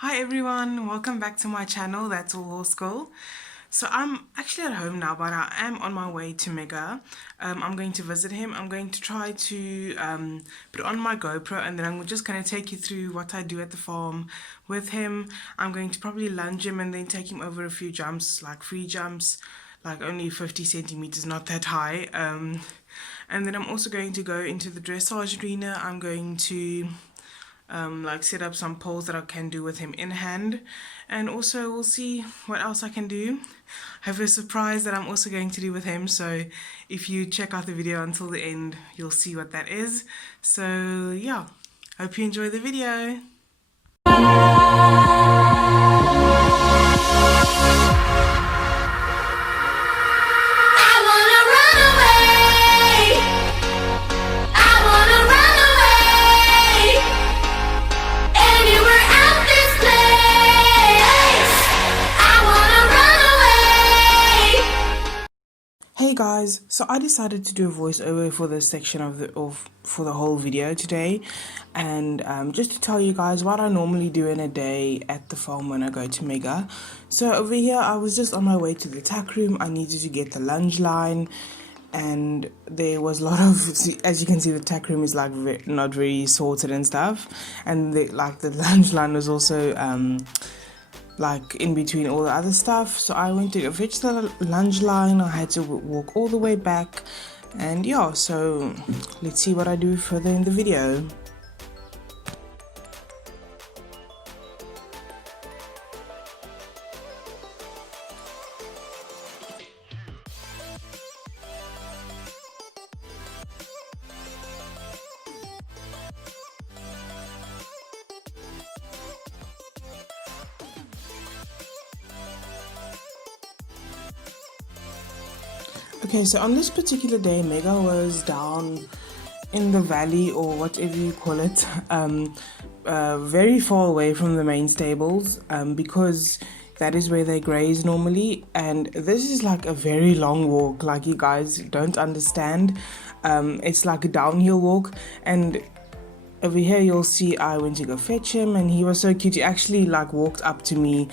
Hi everyone, welcome back to my channel, That's All Horse Girl. So I'm actually at home now, but I am on my way to Mega. I'm going to visit him. I'm going to try to put on my GoPro, and then I'm just going to take you through what I do at the farm with him. I'm going to probably lunge him and then take him over a few jumps, like free jumps, like only 50 centimeters, not that high. And then I'm also going to go into the dressage arena. I'm going to like set up some poles that I can do with him in hand, and also we'll see what else I can do. I have a surprise that I'm also going to do with him, so if you check out the video until the end you'll see what that is. So yeah, hope you enjoy the video. Hey guys, so I decided to do a voiceover for this section for the whole video today, and just to tell you guys what I normally do in a day at the farm when I go to Mega. So over here I was just on my way to the tack room. I needed to get the lunge line, and there was a lot of, as you can see, the tack room is like not very sorted and stuff, and the lunge line was also like in between all the other stuff. So I went to fetch the lunge line. I had to walk all the way back, and yeah, so let's see what I do further in the video. Okay, so on this particular day, Mega was down in the valley, or whatever you call it, very far away from the main stables, because that is where they graze normally. And this is like a very long walk, like you guys don't understand. It's like a downhill walk, and over here you'll see I went to go fetch him, and he was so cute. He actually like walked up to me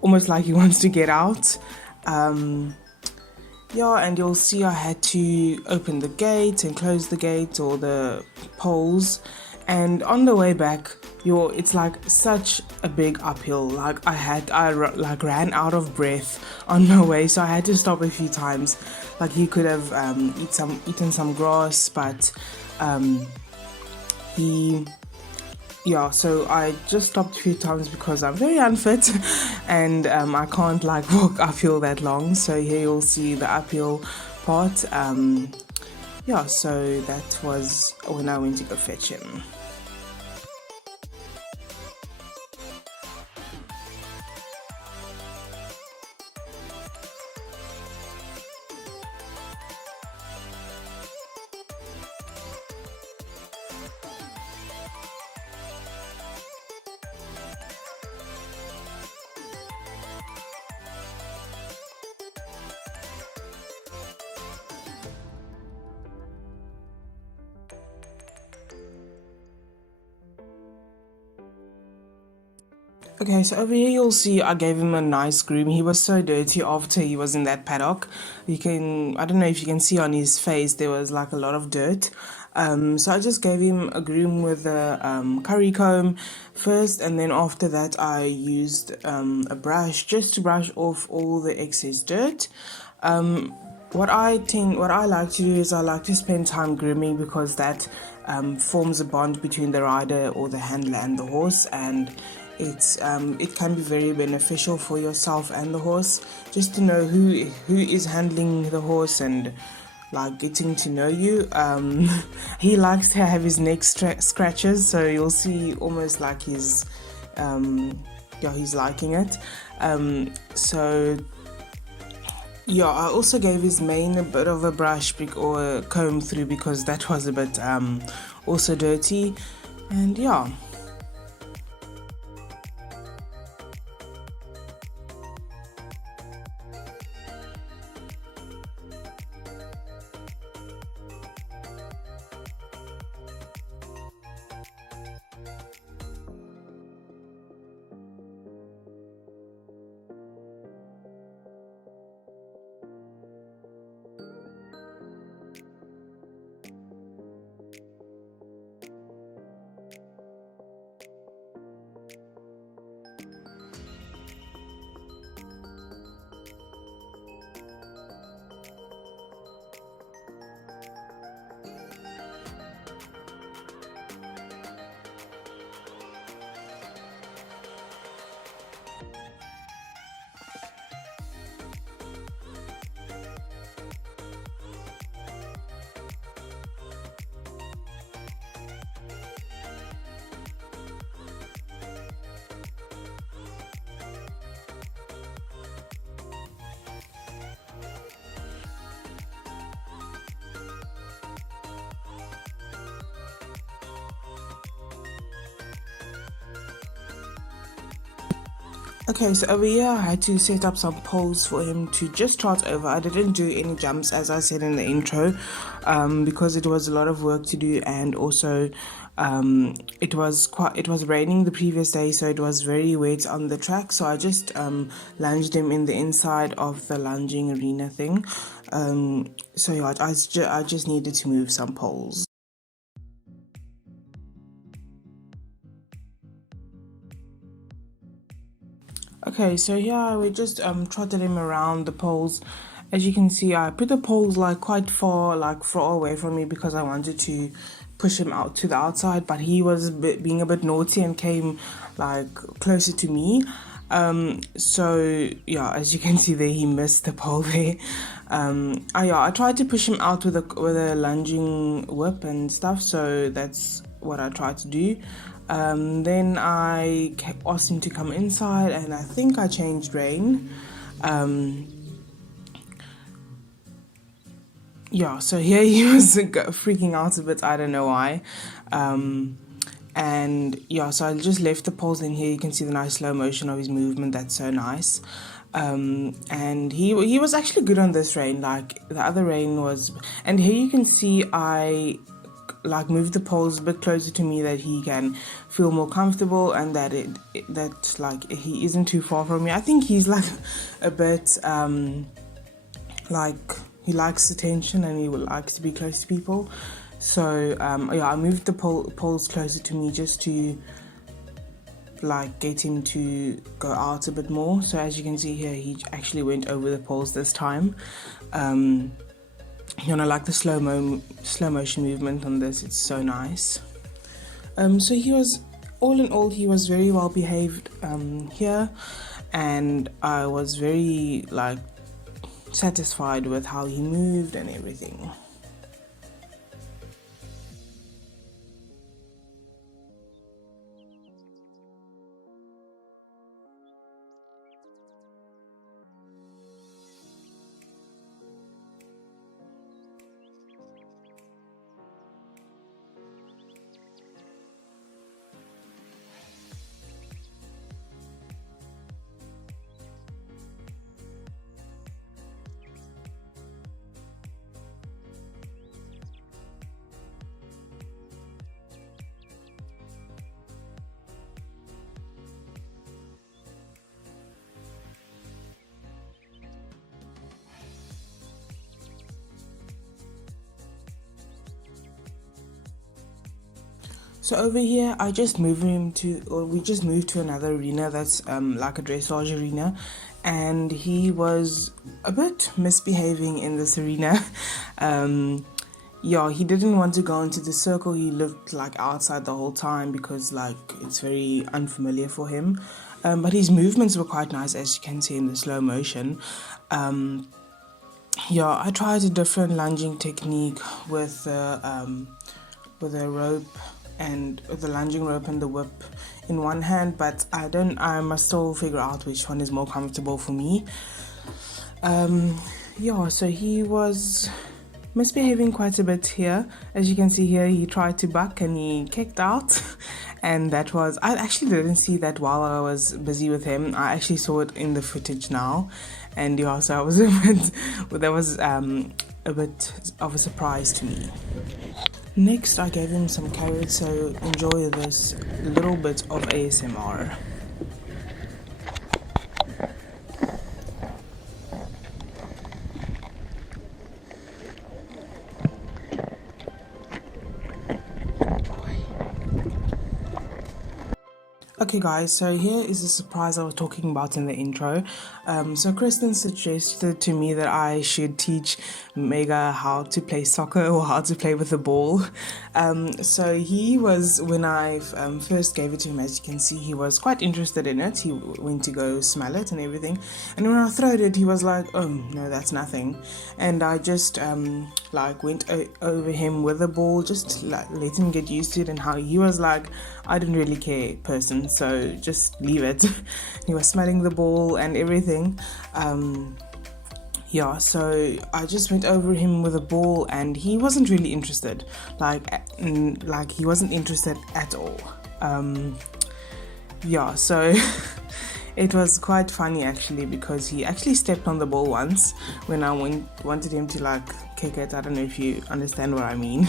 almost like he wants to get out. Yeah, and you'll see I had to open the gate and close the gate, or the poles, and on the way back it's like such a big uphill. Like I ran out of breath on my way, so I had to stop a few times. Like he could have eaten some grass, but so I just stopped a few times because I'm very unfit and I can't like walk uphill that long. So here you'll see the uphill part. So that was when I went to go fetch him. Okay, so over here you'll see I gave him a nice groom. He was so dirty after he was in that paddock. I don't know if you can see on his face, there was like a lot of dirt. So I just gave him a groom with a curry comb first, and then after that I used a brush just to brush off all the excess dirt. What I like to do is I like to spend time grooming, because that forms a bond between the rider or the handler and the horse, and it can be very beneficial for yourself and the horse, just to know who is handling the horse and like getting to know you. He likes to have his neck scratches, so you'll see almost like he's liking it. I also gave his mane a bit of a brush or a comb through, because that was a bit also dirty, and yeah. Okay, so over here I had to set up some poles for him to just trot over. I didn't do any jumps, as I said in the intro, because it was a lot of work to do, and also it was raining the previous day, so it was very wet on the track. So I just lunged him in the inside of the lunging arena thing. So yeah, I just needed to move some poles. Okay, so yeah, we just trotted him around the poles. As you can see, I put the poles like quite far away from me because I wanted to push him out to the outside, but he was being a bit naughty and came like closer to me. So yeah, as you can see there, he missed the pole there. I tried to push him out with a lunging whip and stuff, so that's what I tried to do. Then I asked him to come inside, and I think I changed rein. Yeah, so here he was freaking out a bit, I don't know why. And yeah, so I just left the poles in here. You can see the nice slow motion of his movement. That's so nice. And he was actually good on this rein. Like the other rein was, and here you can see I like move the poles a bit closer to me that he can feel more comfortable, and that like he isn't too far from me. I think he's like a bit like he likes attention and he likes to be close to people. So yeah, I moved the poles closer to me just to like get him to go out a bit more. So as you can see here, he actually went over the poles this time. You know, like the slow motion movement on this, it's so nice. So he was, all in all, he was very well behaved here, and I was very like satisfied with how he moved and everything. So over here, we just moved to another arena that's like a dressage arena, and he was a bit misbehaving in this arena. Yeah, he didn't want to go into the circle. He looked like outside the whole time because like it's very unfamiliar for him. But his movements were quite nice, as you can see in the slow motion. Yeah, I tried a different lunging technique with a rope and the lunging rope and the whip in one hand, but I must still figure out which one is more comfortable for me. Yeah, so he was misbehaving quite a bit here. As you can see here, he tried to buck and he kicked out, and I actually didn't see that while I was busy with him. I actually saw it in the footage now, and yeah, so I was that was a bit of a surprise to me. Next, I gave him some carrots, so enjoy this little bit of ASMR. Okay guys, so here is the surprise I was talking about in the intro. So Kristen suggested to me that I should teach Mega how to play soccer or how to play with the ball. So he was, when I first gave it to him, as you can see, he was quite interested in it. He went to go smell it and everything. And when I throwed it, he was like, oh no, that's nothing. And I just like went over him with the ball, just like let him get used to it, and how he was like, I didn't really care person, so just leave it. He was smelling the ball and everything. Yeah, so I just went over him with a ball and he wasn't really interested. Like he wasn't interested at all. Yeah, so It was quite funny actually, because he actually stepped on the ball once when I wanted him to like kick it. I don't know if you understand what I mean.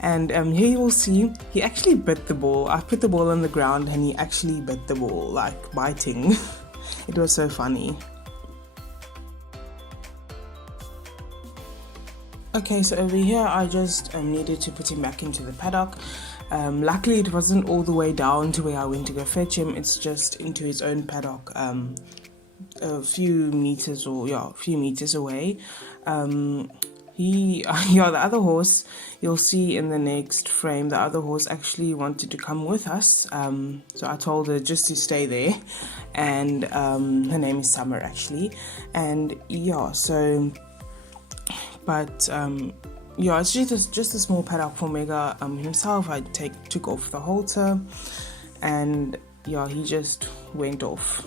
And here you will see he actually bit the ball. I put the ball on the ground and he actually bit the ball, like biting. It was so funny. Okay, so over here I just needed to put him back into the paddock. Luckily it wasn't all the way down to where I went to go fetch him. It's just into his own paddock, a few meters away. The other horse, you'll see in the next frame, the other horse actually wanted to come with us. So I told her just to stay there, and her name is Summer actually. And yeah, so but yeah, it's just a small paddock for Mega himself. I took off the halter, and yeah, he just went off.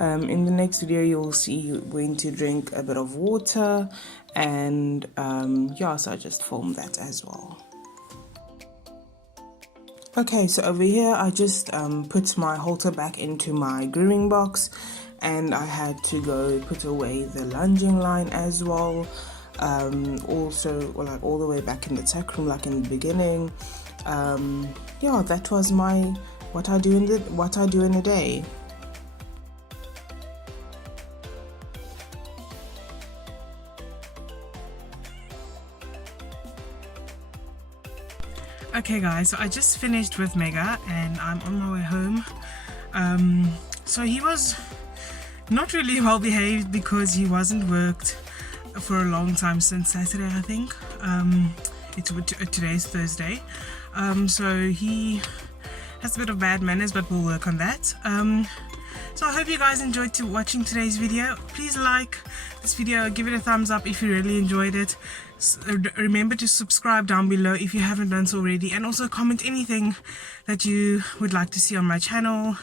In the next video you'll see he went to drink a bit of water, and yeah, so I just filmed that as well. Okay, so over here I just put my halter back into my grooming box, and I had to go put away the lunging line as well. Also, like all the way back in the tack room, like in the beginning. Yeah, that was what I do in a day. Okay guys, so I just finished with Mega and I'm on my way home. So he was not really well behaved because he wasn't worked for a long time, since Saturday I think. Today's Thursday. So he has a bit of bad manners, but we'll work on that. So I hope you guys enjoyed watching today's video. Please like this video, give it a thumbs up if you really enjoyed it. Remember to subscribe down below if you haven't done so already, and also comment anything that you would like to see on my channel.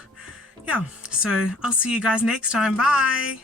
Yeah, so I'll see you guys next time. Bye!